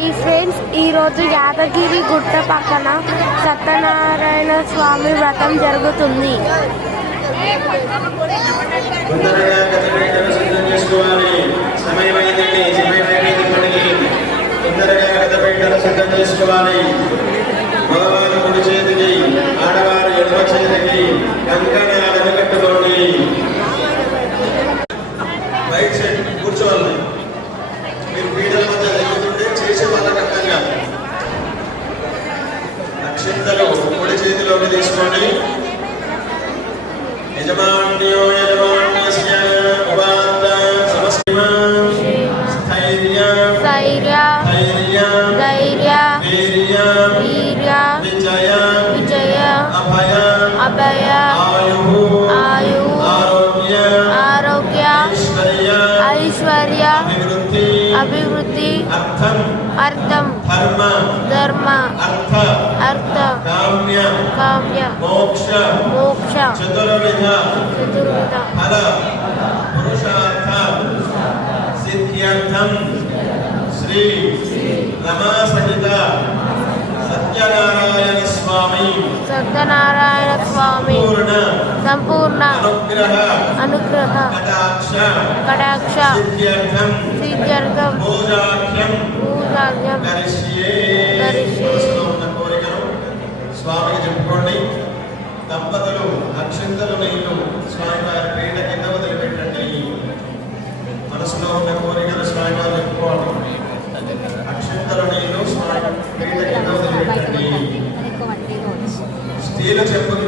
Hi friends, ఈరోజు యాదగిరి గుట్ట పక్కన సత్యనారాయణ స్వామి వ్రతం జరుగుతుంది. కూర్చోవాలి. మీరు పీఠల మధ్య దగ్గరుంటే చేసే వాళ్ళకి అర్థం కాదు. అక్షింతలు కుడి చేతిలోకి తీసుకోండి. యజమాన్యో యజమాన్యస్య ఉపాంత సమస్య స్థైర్య ధైర్య వీర్య విజయ అభయ ఆయు ఆరోగ్య ఐశ్వర్య అభివృద్ధి అర్థం ధర్మ అర్థ కామ్య మోక్ష చతుర్విధ ఫల పురుషార్థ సిద్ధ్యర్థం శ్రీ రమా సహిత సత్యనారాయణ స్వామి సంపూర్ణ అనుగ్రహ కటాక్ష సిద్ధ్యర్థం పూజాఖ్యం స్వామికి చెప్పుకోండి. దంపతులు అక్షింతలు నీళ్లు స్వామివారి పీఠ కింద వదిలిపెట్టండి. మనసులో ఉన్న కోరికలు స్వామివారు చెప్పుకోవాలి. అక్షింతలు నీళ్లు స్వామి పీఠ కింద వదిలిపెట్టండి. స్త్రీలు చెప్పులు